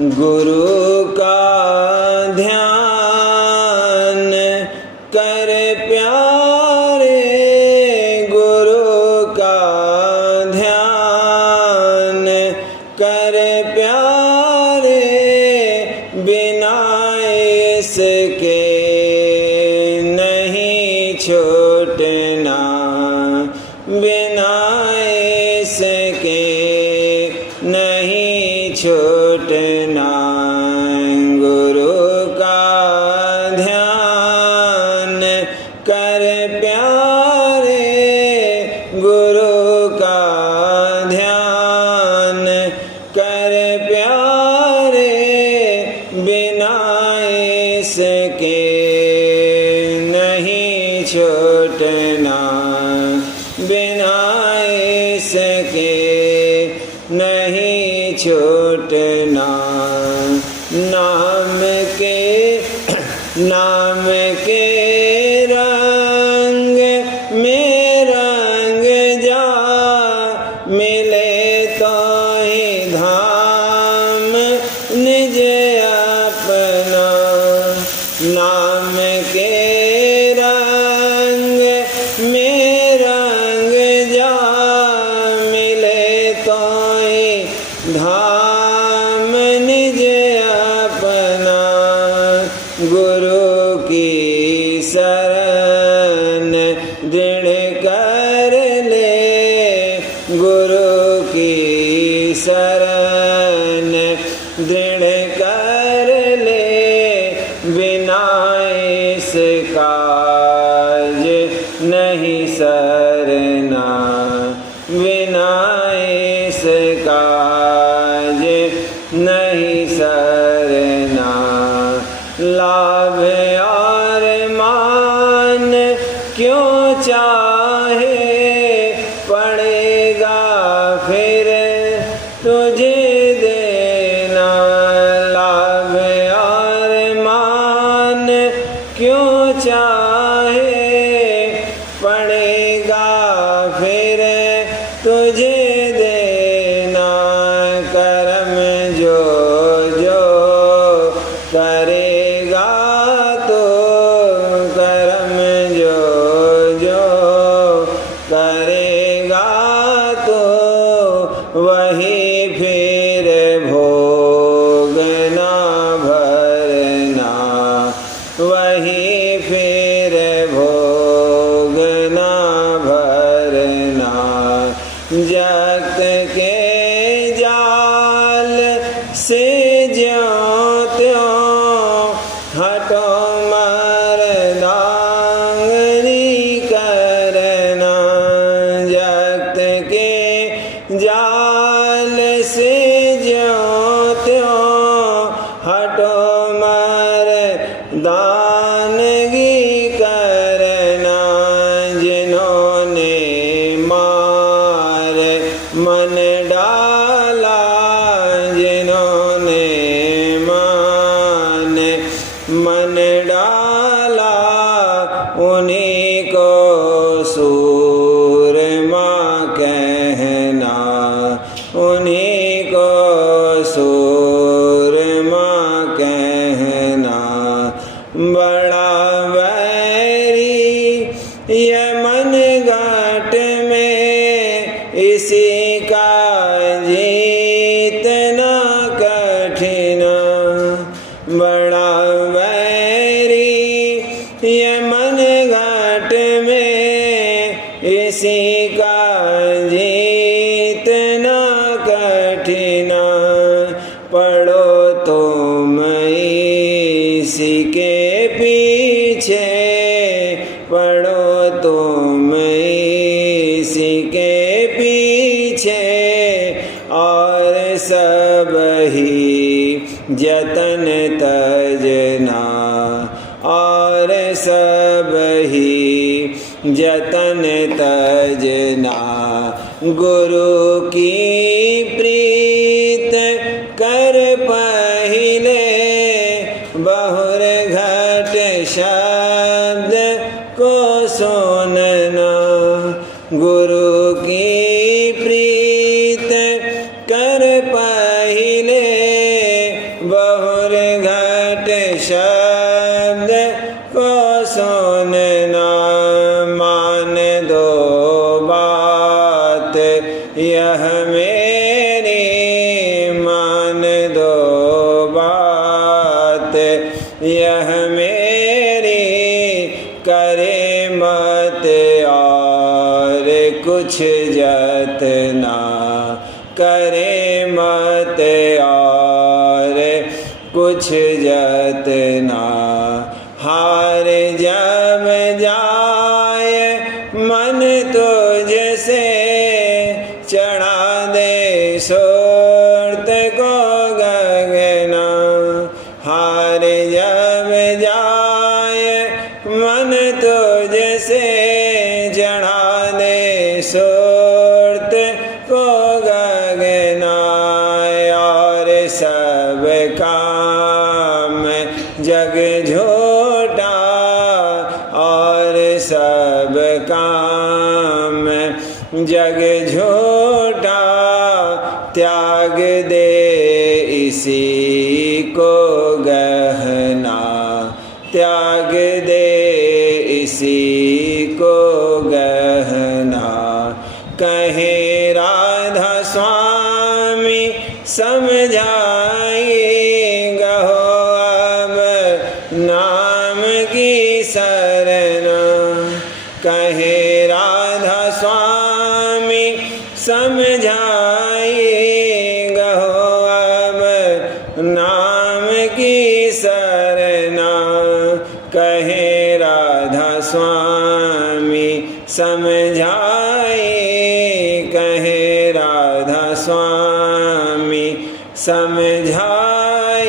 गुरु का ध्यान कर प्यारे, गुरु का ध्यान कर प्यारे, बिना इसके नहीं छूटना, बिना इसके नहीं छूटना। गुरु का ध्यान कर प्यारे, गुरु का ध्यान कर प्यारे, बिना इसके नहीं छूटना, बिना इसके नहीं छूटना। नाम के रंग में रंग जा, मिले तो ही धाम निज अपना। नाम के रंग में रंग जा, मिले तो ही धाम निज अपना। गुरु की शरण दृढ़ कर ले, गुरु की शरण दृढ़ कर ले, बिना इसका नहीं सरना, बिना इसका नहीं सरना। लाभ और मान क्यों चाहे, पड़ेगा फिर तुझे देना। लाभ और मान क्यों चाहे, पड़ेगा फिर तुझे देना। कर्म जो जो करेगा तो, कर्म जो जो करेगा तो, वही फिर भोगना भरना, वही फिर भोगना भरना। जगत के जाल से ज्यों त्यों हटो मरदांगनी करना। जगत के जाल से ज्यों त्यों हटो मरदानगी करना। जिन्होंने मार मन डाला, जिन्होंने मन डाला, उन्हीं को सूरमा कहना, उन्हीं को सूरमा कहना। बड़ा वैरी ये मन घाट में, इसी का जीतना कठिन। बड़ा वैरी ये मन घाट में, इसी का जीतना कठिन। पढ़ो तुम इसी के पीछे, पढ़ो तुम इसी के पीछे, और सब ही जतन तजना, और सब ही जतन तजना। गुरु की प्रीत कर पहिले, बहुर घट शब्द को सुनना। गुरु की प्रीत कर पहिले, दो बात, यह मेरी मान दो बात, यह मेरी करे मत और कुछ जतना, करे मत और कुछ जतना। हार जब जाए मन तुझसे, चढ़ा दे सुरत को गगना। हार जब जाए मन तुझसे, चढ़ा दे सुरत को गगना। और सब काम जग झूठा, और सब काम जग झूठा, त्याग दे इसी को गहना, त्याग दे इसी को गहना। कहे राधा स्वामी समझाई, गहो अब नाम की सरना। कहे राधा स्वामी समझाई, गहो अब नाम की सरना। कहे राधा स्वामी समझाई, कहे राधा स्वामी समझाई,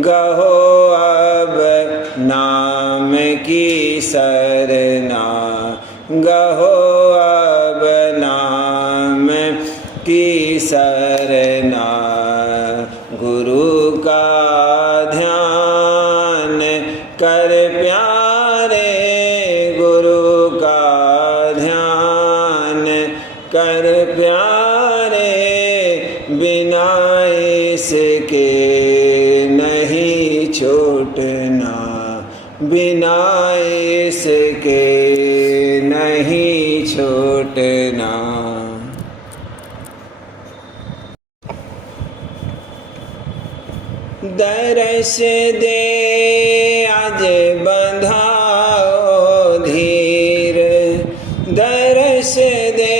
गहो अब नाम की सरना, गहो अब नाम की सरना। गुरु का ध्यान कर प्यारे, गुरु का ध्यान कर प्यारे, बिना इसके नहीं छूटना, बिना इसके नहीं छूटना। दर्श दे आज बंधाओ धीर, दर्श दे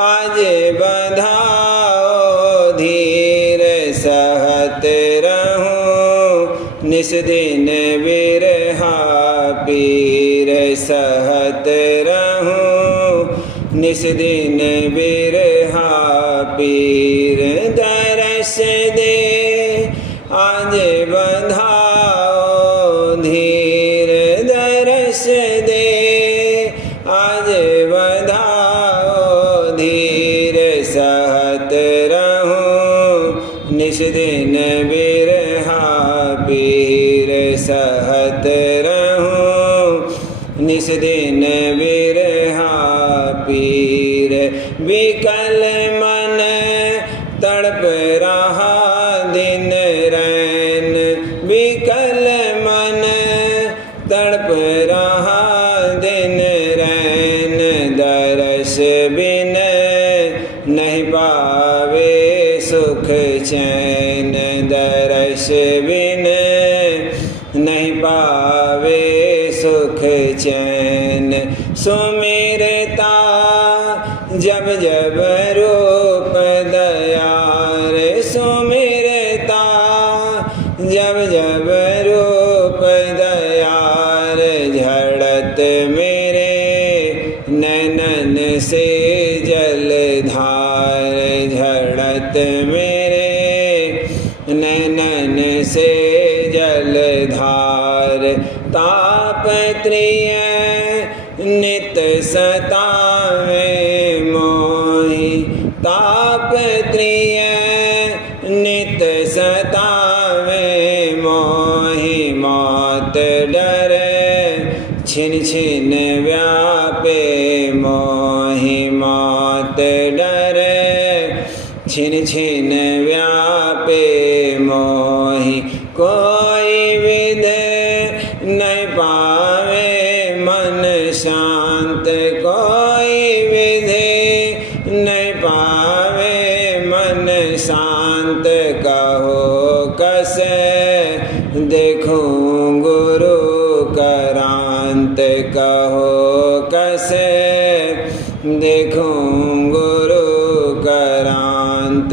आज बंधाओ धीर। सहत रहूं निस दिन बिरहा पीर, सहत रहूं निस दिन बिरहा पीर। दर्श दे आज बंधाओ धीर, दर्श दे आज बंधाओ धीर। सहत रहूं निस दिन बिरहा पीर, सहत रहूं निस दिन बिरहा पीर। विकल मन तड़प रहा दिन रैन, विकल मन तड़प रहा दिन रैन। दर्श बिन नहीं पावे सुख चैन, दर्श बिन नहीं पावे सुख चैन। सुमिरता जब जब रूप दयार, सुमिरता जब जब रूप दयार। झड़त मेरे नैनन से जलधार, झड़त मेरे नैनन से जलधार। ताप त्रिय नित सतावे मोहि, ताप त्रिय नित सतावे मोहि। मौत डर छिन छिन व्यापे मोहि, मौत डर छिन छिन व्यापे मोहि। कोई विध नहीं पावे मन शांति, शांत कोई विधि नहीं पावे मन शांत कहो कसे देखूं गुरु करांत कहो कसे देखूं गुरु करांत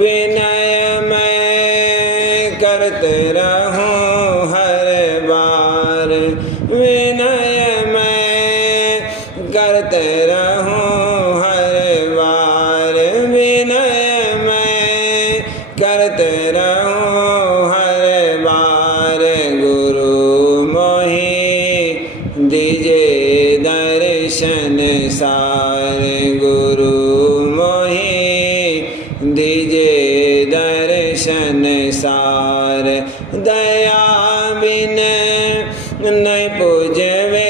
विनय मैं करते रहूं हर बार विनय मैं करते रहूं हर बार विनय मैं करते रहूं हर बार गुरु मोहि दीजे दर्शन सार गुरु मोहि दीजे दर्शन सार दया बिन नहीं पूजवे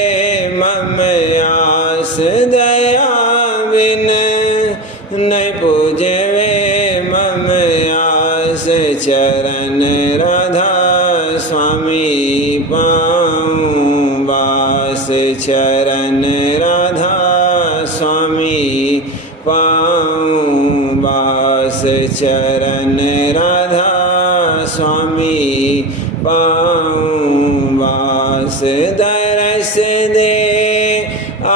मम आस दया बिन नहीं पूजवे मम आस चरण राधा स्वामी पाऊँ बास चरण राधा स्वामी पाऊँ बास चरण राधा स्वामी पाऊँ बास दरस दे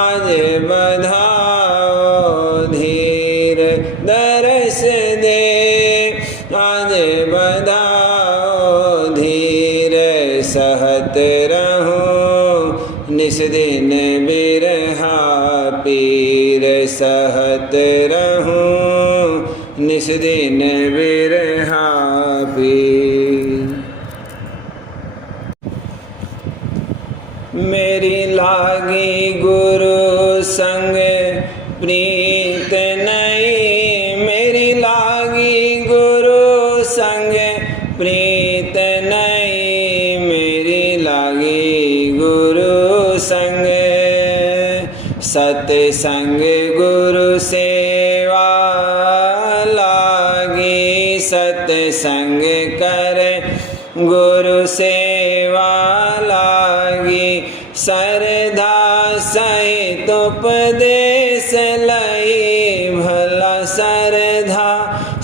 आज बधाओ धीर दरस दे आज बधाओ धीर सहत रहूं निस दिन बिरहा पीर सहत रहूं निस दिन बिरहा पीर मेरी लागी गुरु संग प्रीत नहीं मेरी लागी गुरु संग प्रीत नहीं मेरी लागी गुरु संग सत्संग गुरु सेवा लागी सत्संग कर गुरु सेवा लागी सरधा सहित उपदेश लई भला सरधा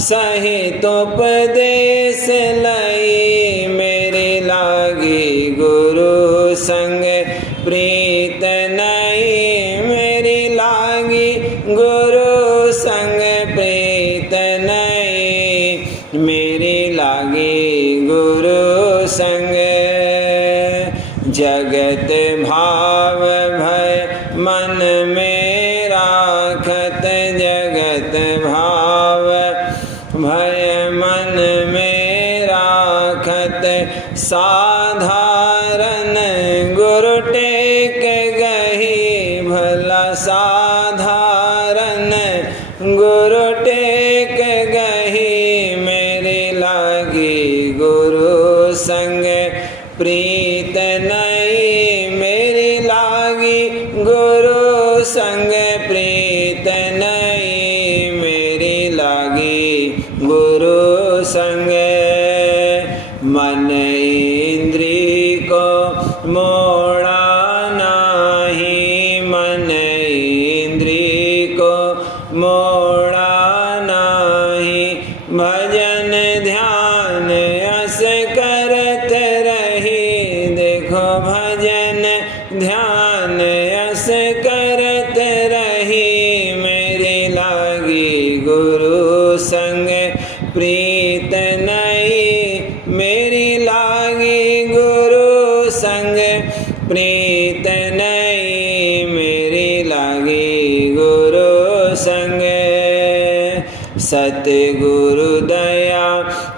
सहित उपदेश लई मेरी लागी गुरु संग प्रीत नहीं मेरी लागी गुरु संग प्रीत नहीं मेरी लागी गुरु संग जगत भाव भय मन में राखत जगत भाव भय मन में राखत साधारण गुरु टेक गही भला साधारण गुरु टेक गही मेरी लागी गुरु संग प्रीत नहीं मेरी लागी गुरु संग प्रीत नहीं मेरी लागी गुरु संग मन इंद्री को मोड़ा नहीं मन इंद्री को मोड़ा नहीं भजन ध्यान अस करत रही देखो भजन ध्यान अस करत रही मेरी लागी गुरु संग प्रीत नहीं मेरी लागी गुरु संग प्रीत नहीं मेरी लागी गुरु संग सतगुरु दया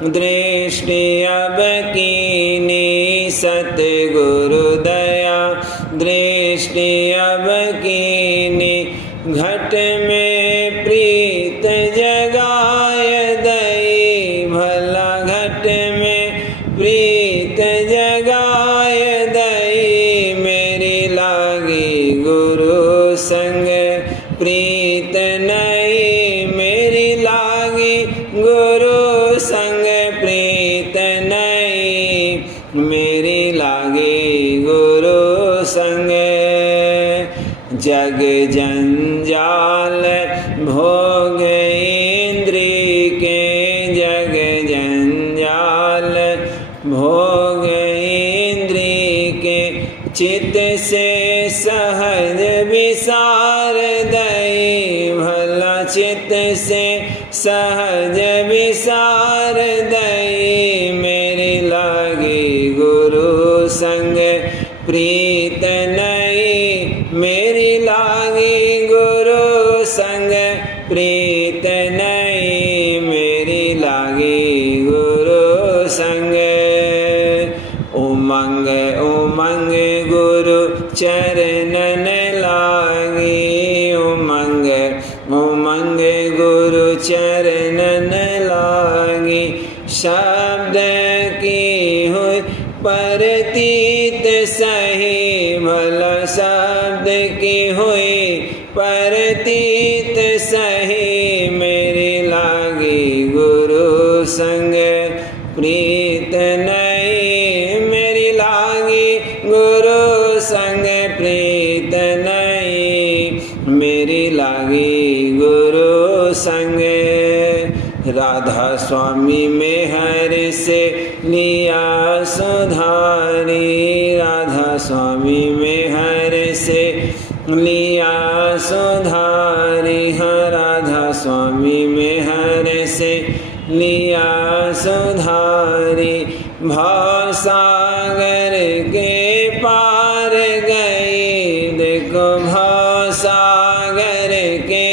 दृष्टि अब कीनी सतगुरु दया दृष्टि अब कीनी घट में प्रीत जगाय दई भला घट में प्रीत जगाय दई मेरी लागी गुरु संग प्रीत नहीं मेरी लागी गुरु संग प्रीत नहीं मेरी लागी गुरु संग जग जग जंजाल, भोग इंद्री के जग जंजाल, भोग इंद्री के चित्त से सहज विसार दई, भला चित्त से सहज विसार दई। मेरी लागी गुरु संग प्रीत नहीं, मेरी लागी गुरु संग प्रीत नहीं, मेरी लागी गुरु संग। उमंग उमंग गुरु चरणन लागी, उमंग उमंग गुरु चरणन लागी। शब्द की हुई परतीत सही, भला शब्द की हुई परतीत सही, मेरी लागी गुरु संग प्रीत नहीं, मेरी लागी गुरु संग प्रीत नहीं, मेरी लागी गुरु संग। राधा स्वामी में हर से लिया सुधारी, राधा स्वामी में हर से लिया सुधारी, हाँ राधा स्वामी में हर से लिया सुधारी। भाव सागर के पार गई, देखो भाव सागर के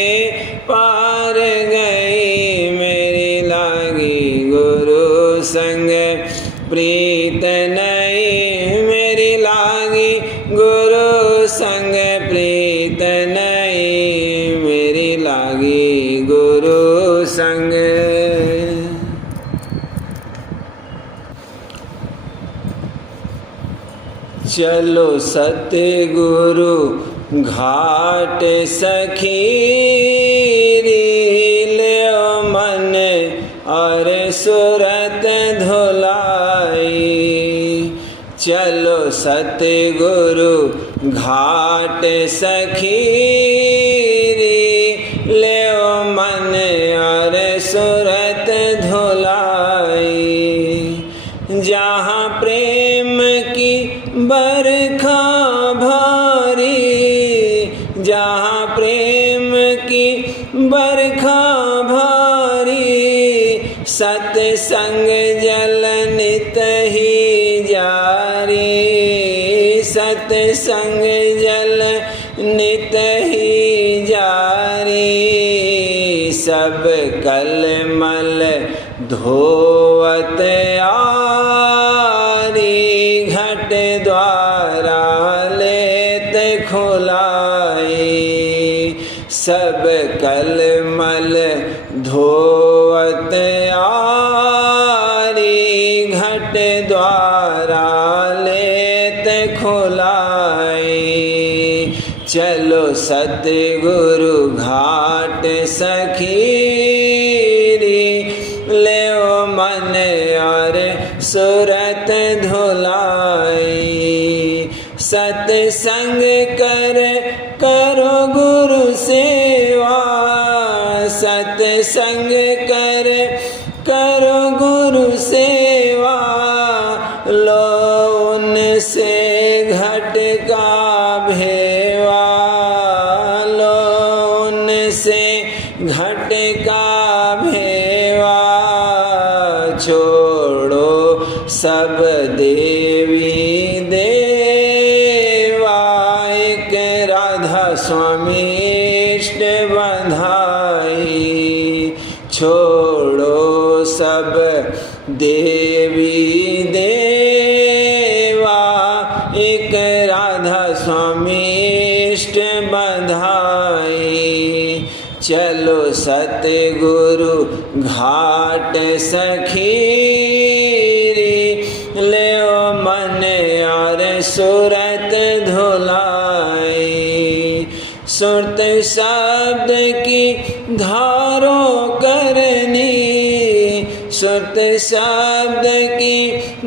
पार गई, मेरी लागी गुरु संग प्रीत नहीं, मेरी लागी गुरु संग प्रीत नहीं, मेरी लागी गुरु संग। चलो सतगुरु घाट सखी, ले मन और सूरत धुलाई। चलो सतगुरु घाट सखी, ले मन और सूरत धुलाई। जहाँ प्रेम की बरखा भारी, जहाँ प्रेम की बरखा भारी, सत्संग जल नित ही जारी, सत्संग जल नित ही जारी। सब कलमल धोवत आरी, घट द्वारा लेत खुलाई। सब कलमल धोवत आरी, घट द्वारा लेत खुलाई। चलो सतगुरु घाट सखी, ले मन और सूरत धुलाई। सत्संग करो गुरु सेवा, सत्संग करो गुरु सेवा। लो उनसे घट का भेवा, लो उनसे घट का भेवा। छोड़ो सब देवी देवा, एक राधा स्वामी इष्ट बंधाई। छोड़ो सब देवी देवा, एक राधा स्वामी इष्ट बंधाई। चलो सतगुरु घाट सखी, ले मन और सूरत धुलाई। सुरत शब्द की धारो करनी, सुरत शब्द की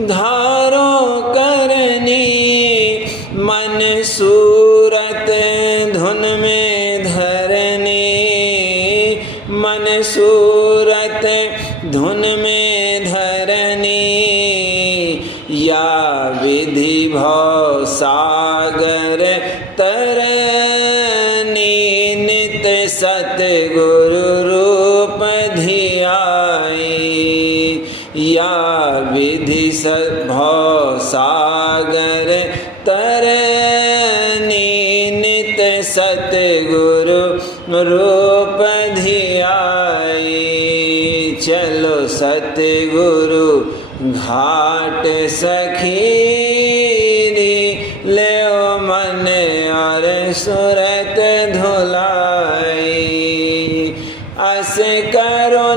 धारो करनी। मन सूरत धुन में सूरत धुन में धरनी, या विधि भव सागर तरनी, नित सतगुरु रूप धियाई, या विधि भव सागर तरनी, नित सतगुरु रूप धियाई। चलो सतगुरु घाट सखीरी, ले मन और सुरत धुलाई, अस करो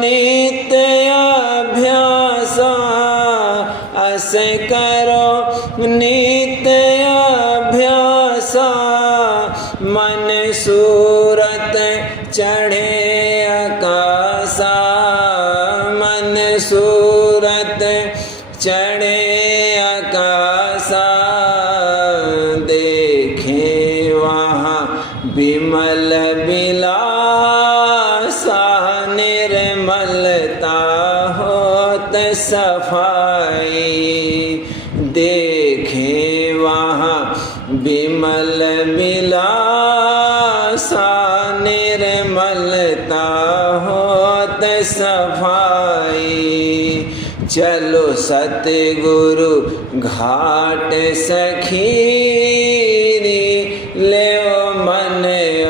नित्य अभ्यास, अस करो नित्य अभ्यास, मन सूरत चढ़े आकाशा, मन सूरत चढ़े आकाशा, देखे वहाँ विमल बिलासा, निर्मलता होत सफाई, देखे वहाँ विमल बिलासा, निर्मलता होत सफाई। चलो सतगुरु घाट सखीरी, ले मन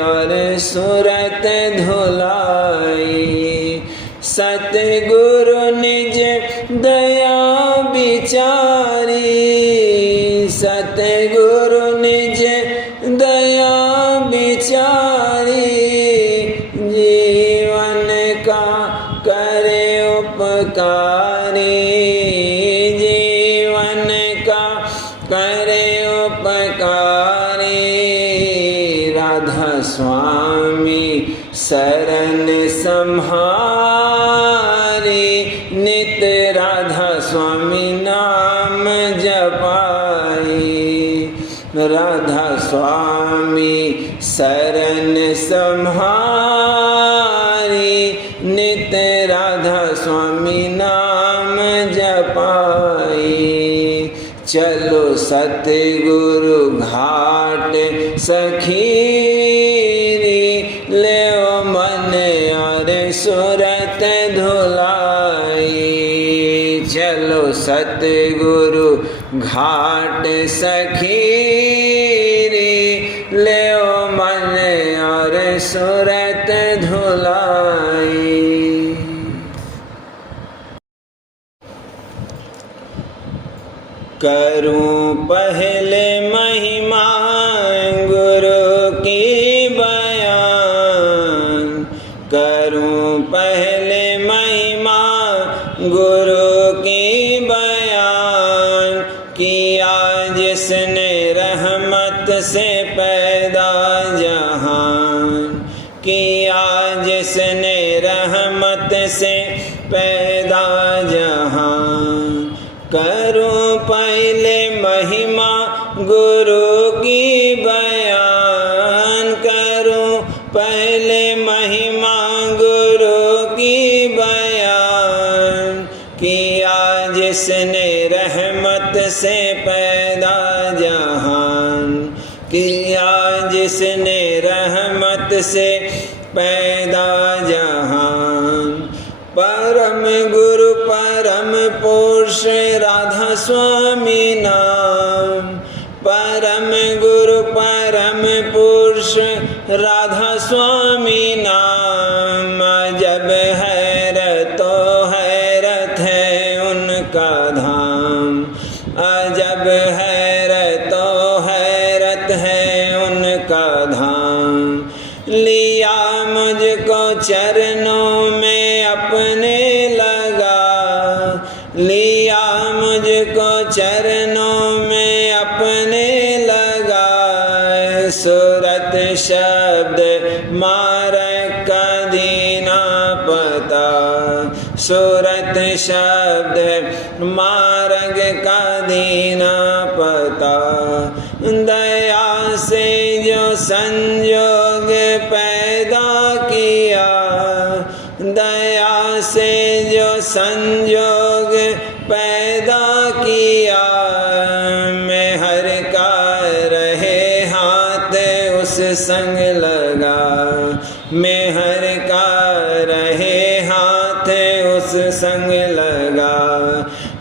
और सुरत धुलाई, सतगुरु निज दया विचारी, सतगुरु निज दया विचारी, जीवन का करे उपकारी, जीवन का करे उपकारी, राधा स्वामी शरण सम्हारी, नित राधा स्वामी नाम जपाई, राधा स्वामी शरण सम्हारी, नित राधा स्वामी नाम जपाई। चलो सतगुरु घाट सखीरी, ले मन और सुरत धुलाई, चलो सतगुरु घाट सखीरी, ले मन और सुरत धुलाई। करूं पहले महिमा गुरु की बयान, करूं पहले महिमा गुरु की बयान, किया जिसने रहमत से पैदा जहान, किया जिसने रहमत से पैदा जहान। करूं पहले महिमा गुरु की बयान, करूं पहले महिमा गुरु की बयान, किया जिसने रहमत से पैदा जहान, किया जिसने रहमत से पैदा जहान। परम गुरु परम पुरुष राधा स्वामी नाम, परम गुरु परम पुरुष राधा स्वामी नाम। जब हैरतो हैरत है उनका धाम, अजब हैरतो हैरत है उनका धाम। लिया मुझको चरणों में अपने लगा, लिया मुझको चरणों में अपने लगा। सूरत शब्द मारक का दीना पता, सूरत शब्द मार्ग का दीना पता। दया से जो संजोग पै संजोग पैदा किया, मैं हर का रहे हाथ उस संग लगा, मैं हर का रहे हाथ उस संग लगा।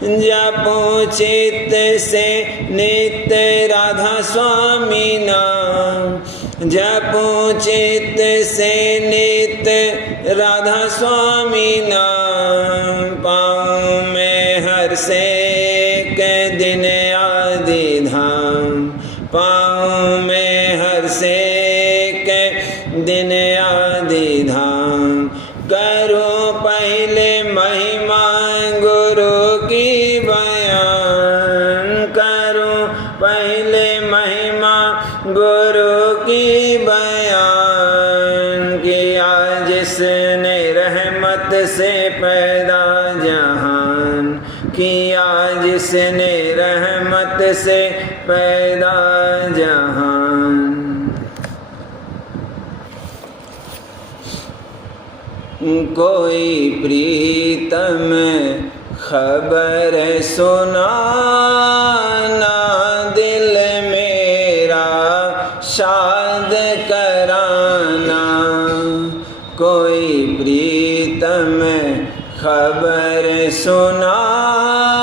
जपो चित्त से नित्य राधा स्वामी नाम, जपो चित्त से नित्य राधा स्वामी नाम, पाऊँ मैं हर से के दिन आदि धाम, पाऊँ मैं हर से के दिन आदि धाम। करो पहले महिमा गुरु की बयान, करो पहले महिमा गुरु की बयान, किया जिसने रहमत से पैदा जहान, किया जिसने रहमत से पैदा जहान। कोई प्रीतम खबर सुनाना, दिल मेरा शाद कराना, कोई प्रीतम खबर सुनाना,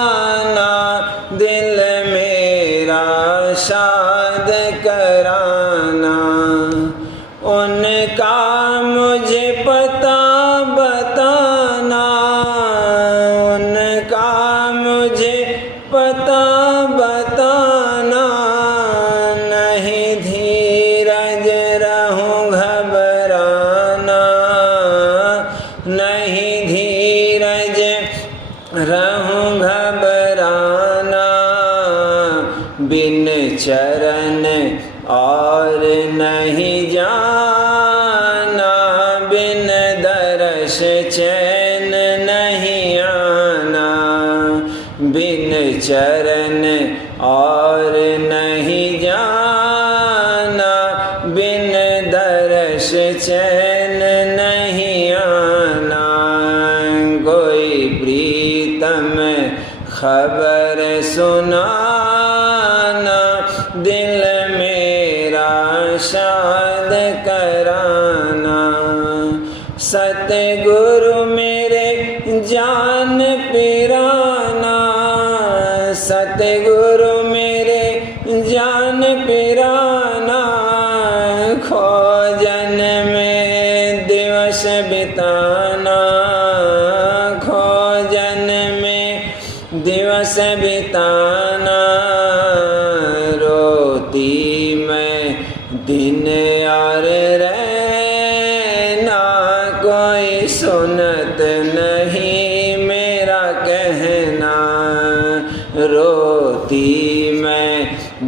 दिल मेरा शाद कराना। उनका मुझे पता बताना, उनका मुझे पता बताना, नहीं धीरज रहूं घबराना, नहीं धीरज रहूं घबराना। बिन चरण और नहीं जाना, बिन दर्श चैन नहीं आना, बिन चरण और नहीं जाना, बिन दर्श चैन नहीं आना। कोई प्रीतम खबर सुनाना, दिल मेरा शाद कराना। सतगुरु मेरे जान पिराना, सतगुरु मेरे जान पिराना, खोजन में दिवस बिताना, खोजन में दिवस बिताना। रोती मैं दिन और रहना, कोई सुनत नहीं मेरा कहना, रोती मैं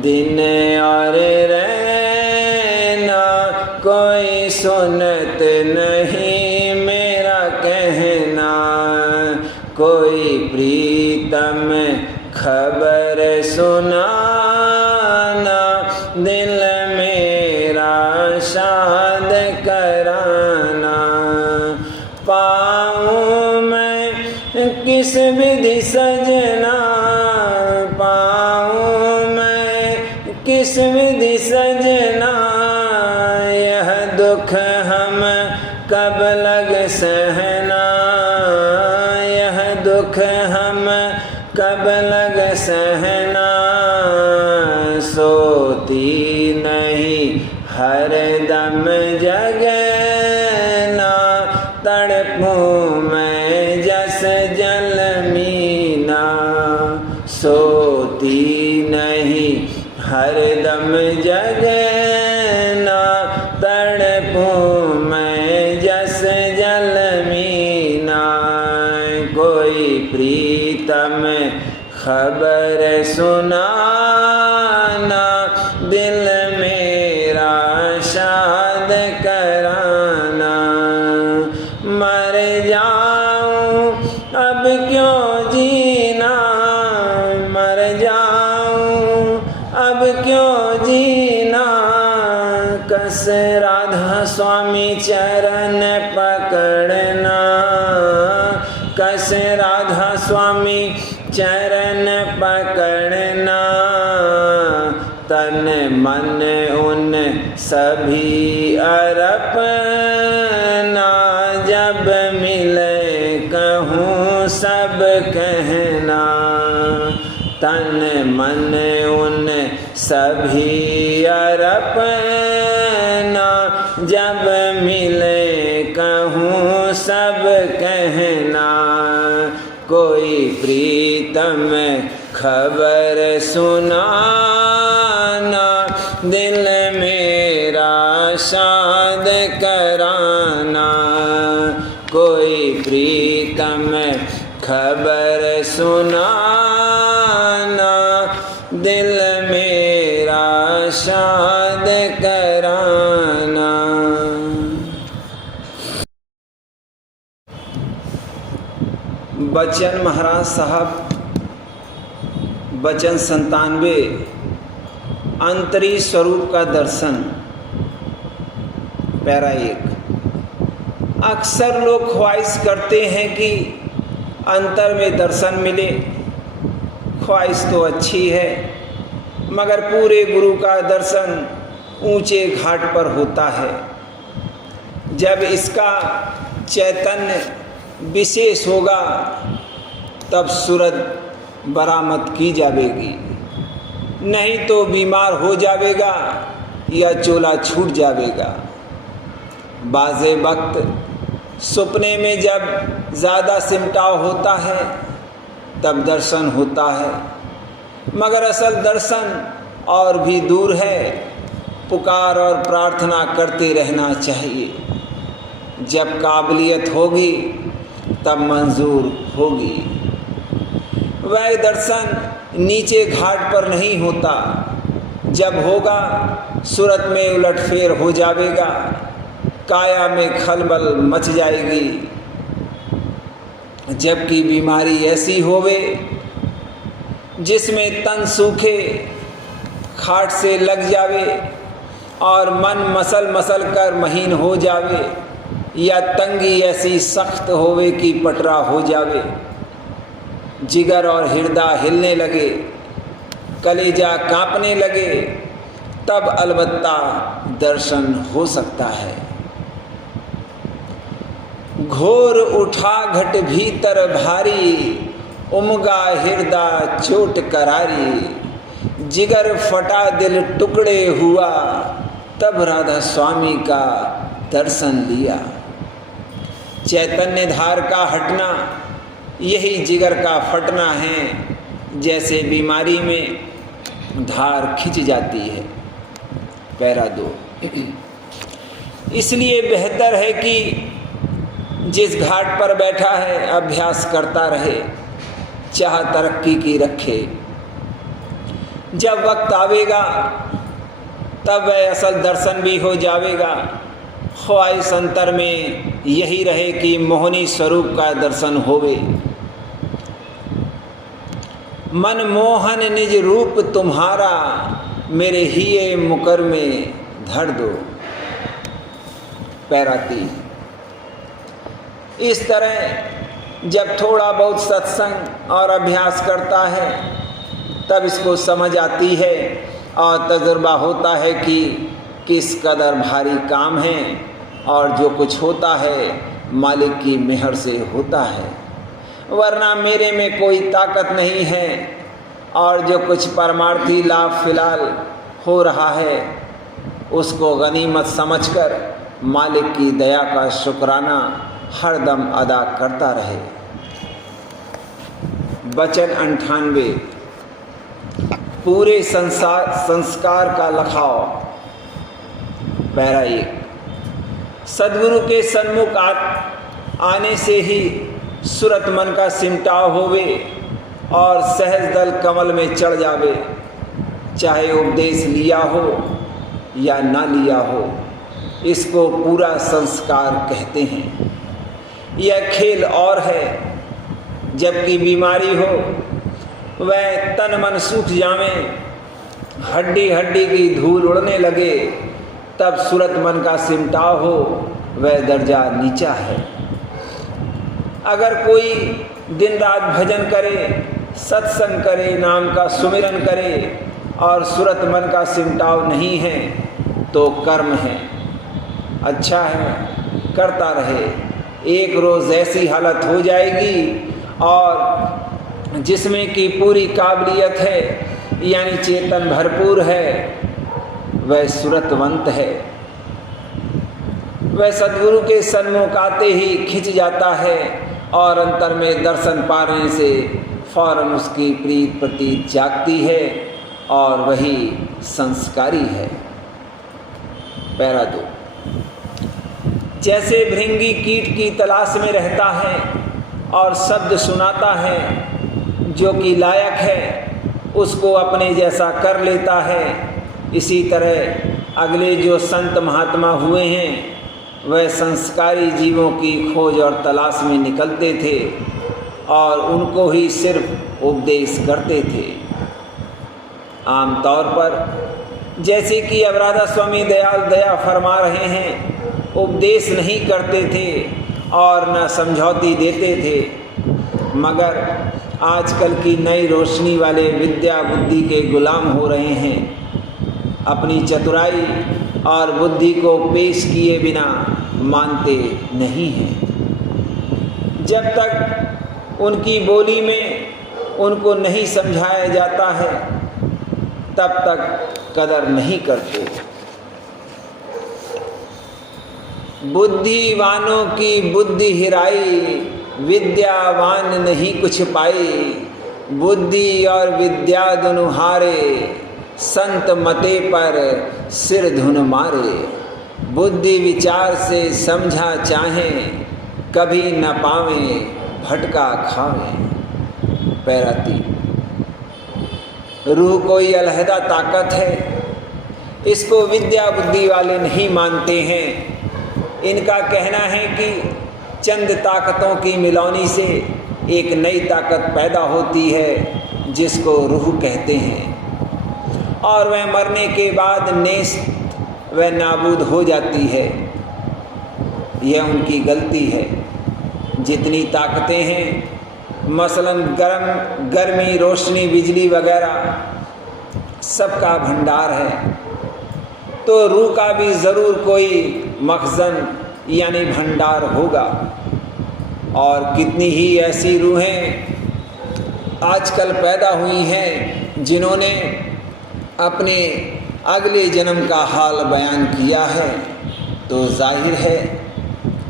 दिन और रहना, कोई सुनत नहीं मेरा कहना। कोई प्रीतम खबर सुनाना, दिल मेरा शाद कराना। पाऊँ मैं किस विधि सजना, पाऊँ मैं किस विधि सजना, यह दुख हम कब लग सहना, यह दुख हम कब लग सहना। सोती नहीं हर दम जगना, तड़पूं मैं जस जल मीना, सोती नहीं हर दम जगना, तड़पूं मैं जस जल मीना। कोई प्रीतम खबर सुनाना, दिल मेरा शाद कराना। मर जाऊं अब क्यों जीना, मर जाऊं अब क्यों जीना, कस राधा स्वामी चरण पकड़ना, कस राधा उन सभी अरपना, जब मिले कहूँ सब कहना। तन मन उन सभी अरपना, जब मिले कहूँ सब कहना। कोई प्रीतम खबर सुनाना, दिल मेरा शाद कराना। कोई प्रीतम खबर सुनाना, दिल मेरा शाद कराना। बच्चन महाराज साहब, वचन 97, अंतरी स्वरूप का दर्शन, पैरा 1। अक्सर लोग ख्वाहिश करते हैं कि अंतर में दर्शन मिले। ख्वाहिश तो अच्छी है, मगर पूरे गुरु का दर्शन ऊंचे घाट पर होता है। जब इसका चैतन्य विशेष होगा तब सूरत बरामद की जाएगी, नहीं तो बीमार हो जाएगा या चोला छूट जाएगा। बाज़े वक्त सपने में जब ज़्यादा सिमटाव होता है तब दर्शन होता है, मगर असल दर्शन और भी दूर है। पुकार और प्रार्थना करते रहना चाहिए। जब काबिलियत होगी तब मंजूर होगी। वह दर्शन नीचे घाट पर नहीं होता, जब होगा सूरत में उलटफेर हो जाएगा, काया में खलबल मच जाएगी। जबकि बीमारी ऐसी होवे जिसमें तन सूखे खाट से लग जावे और मन मसल मसल कर महीन हो जावे, या तंगी ऐसी सख्त होवे कि पटरा हो जावे। जिगर और हृदय हिलने लगे, कलेजा कांपने लगे, तब अलबत्ता दर्शन हो सकता है। घोर उठा घट भीतर भारी, उमगा हृदय चोट करारी। जिगर फटा दिल टुकड़े हुआ, तब राधा स्वामी का दर्शन लिया। चैतन्य धार का हटना यही जिगर का फटना है। जैसे बीमारी में धार खिंच जाती है। पैरा 2। इसलिए बेहतर है कि जिस घाट पर बैठा है अभ्यास करता रहे, चाह तरक्की की रखे। जब वक्त आवेगा तब वह असल दर्शन भी हो जाएगा। ख्वाहिश अंतर में यही रहे कि मोहनी स्वरूप का दर्शन होवे। मन मोहन निज रूप तुम्हारा, मेरे हिये मुकर में धर दो। पैरा 3। इस तरह जब थोड़ा बहुत सत्संग और अभ्यास करता है तब इसको समझ आती है और तजुर्बा होता है कि किस कदर भारी काम है और जो कुछ होता है मालिक की मेहर से होता है, वरना मेरे में कोई ताकत नहीं है। और जो कुछ परमार्थी लाभ फिलहाल हो रहा है उसको गनीमत समझकर मालिक की दया का शुक्राना हरदम अदा करता रहे। वचन 98, पूरे संस्कार का लखाव। पैरा 1। सद्गुरु के सन्मुख आने से ही सुरत मन का सिमटाव होवे और सहज दल कमल में चढ़ जावे। चाहे उपदेश लिया हो या ना लिया हो, इसको पूरा संस्कार कहते हैं। यह खेल और है। जबकि बीमारी हो वह तन मन सूख जावे, हड्डी हड्डी की धूल उड़ने लगे, तब सूरत मन का सिमटाव हो, वह दर्जा नीचा है। अगर कोई दिन रात भजन करे, सत्संग करे, नाम का सुमिरन करे और सूरत मन का सिमटाव नहीं है, तो कर्म है, अच्छा है, करता रहे। एक रोज़ ऐसी हालत हो जाएगी और जिसमें कि पूरी काबिलियत है, यानी चेतन भरपूर है, वह सुरतवंत है, वह सद्गुरु के सन्मुख आते ही खिंच जाता है और अंतर में दर्शन पाने से फौरन उसकी प्रीत प्रतीत जागती है और वही संस्कारी है। पैरा 2। जैसे भृंगी कीट की तलाश में रहता है और शब्द सुनाता है जो कि लायक है, उसको अपने जैसा कर लेता है, इसी तरह अगले जो संत महात्मा हुए हैं वह संस्कारी जीवों की खोज और तलाश में निकलते थे और उनको ही सिर्फ उपदेश करते थे। आमतौर पर जैसे कि अब राधा स्वामी दयाल दया फरमा रहे हैं, उपदेश नहीं करते थे और न समझौती देते थे, मगर आजकल की नई रोशनी वाले विद्या बुद्धि के गुलाम हो रहे हैं। अपनी चतुराई और बुद्धि को पेश किए बिना मानते नहीं हैं। जब तक उनकी बोली में उनको नहीं समझाया जाता है तब तक कदर नहीं करते। बुद्धिवानों की बुद्धि हिराई, विद्यावान नहीं कुछ पाई। बुद्धि और विद्या दोनों हारे, संत मते पर सिर धुन मारे। बुद्धि विचार से समझा चाहे, कभी न पावे भटका खावे। पैरा 3। रूह कोई अलहदा ताकत है, इसको विद्या बुद्धि वाले नहीं मानते हैं। इनका कहना है कि चंद ताकतों की मिलौनी से एक नई ताकत पैदा होती है जिसको रूह कहते हैं, और वह मरने के बाद नेस्त व नाबूद हो जाती है। यह उनकी गलती है। जितनी ताकतें हैं, मसलन गर्मी, रोशनी, बिजली वगैरह, सबका भंडार है, तो रूह का भी ज़रूर कोई मखज़न यानी भंडार होगा। और कितनी ही ऐसी रूहें आजकल पैदा हुई हैं जिन्होंने अपने अगले जन्म का हाल बयान किया है, तो जाहिर है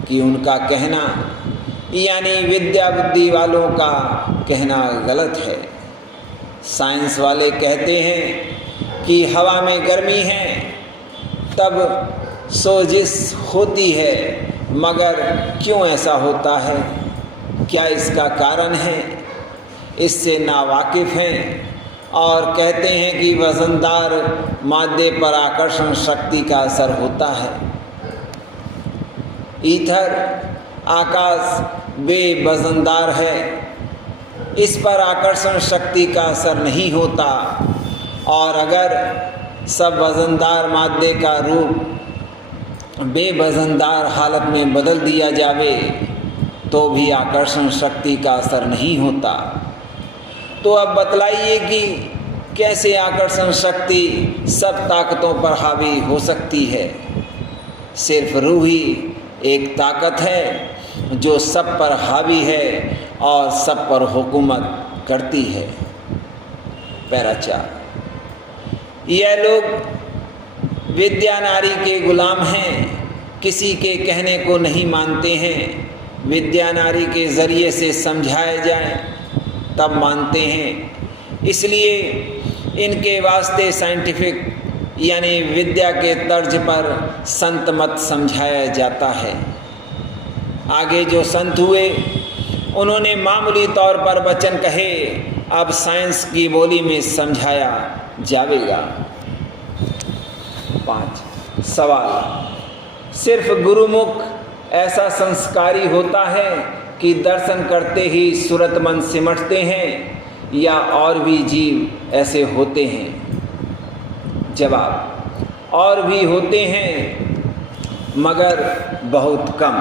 कि उनका कहना यानी विद्या बुद्धि वालों का कहना गलत है। साइंस वाले कहते हैं कि हवा में गर्मी है तब सोजिश होती है, मगर क्यों ऐसा होता है, क्या इसका कारण है, इससे नावाकिफ़ हैं और कहते हैं कि वज़नदार मादे पर आकर्षण शक्ति का असर होता है। ईथर आकाश बेवज़नदार है, इस पर आकर्षण शक्ति का असर नहीं होता, और अगर सब वज़नदार मादे का रूप बेवज़नदार हालत में बदल दिया जावे तो भी आकर्षण शक्ति का असर नहीं होता। तो अब बतलाइए कि कैसे आकर्षण शक्ति सब ताकतों पर हावी हो सकती है। सिर्फ रूह ही एक ताकत है जो सब पर हावी है और सब पर हुकूमत करती है। पैरा 4। यह लोग विद्या नारी के गुलाम हैं, किसी के कहने को नहीं मानते हैं। विद्या नारी के ज़रिए से समझाए जाए तब मानते हैं, इसलिए इनके वास्ते साइंटिफिक यानी विद्या के तर्ज पर संत मत समझाया जाता है। आगे जो संत हुए उन्होंने मामूली तौर पर वचन कहे, अब साइंस की बोली में समझाया जाएगा। 5 सवाल। सिर्फ गुरुमुख ऐसा संस्कारी होता है कि दर्शन करते ही सूरत मन सिमटते हैं, या और भी जीव ऐसे होते हैं? जवाब, और भी होते हैं मगर बहुत कम।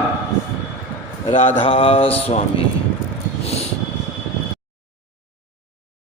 राधा स्वामी।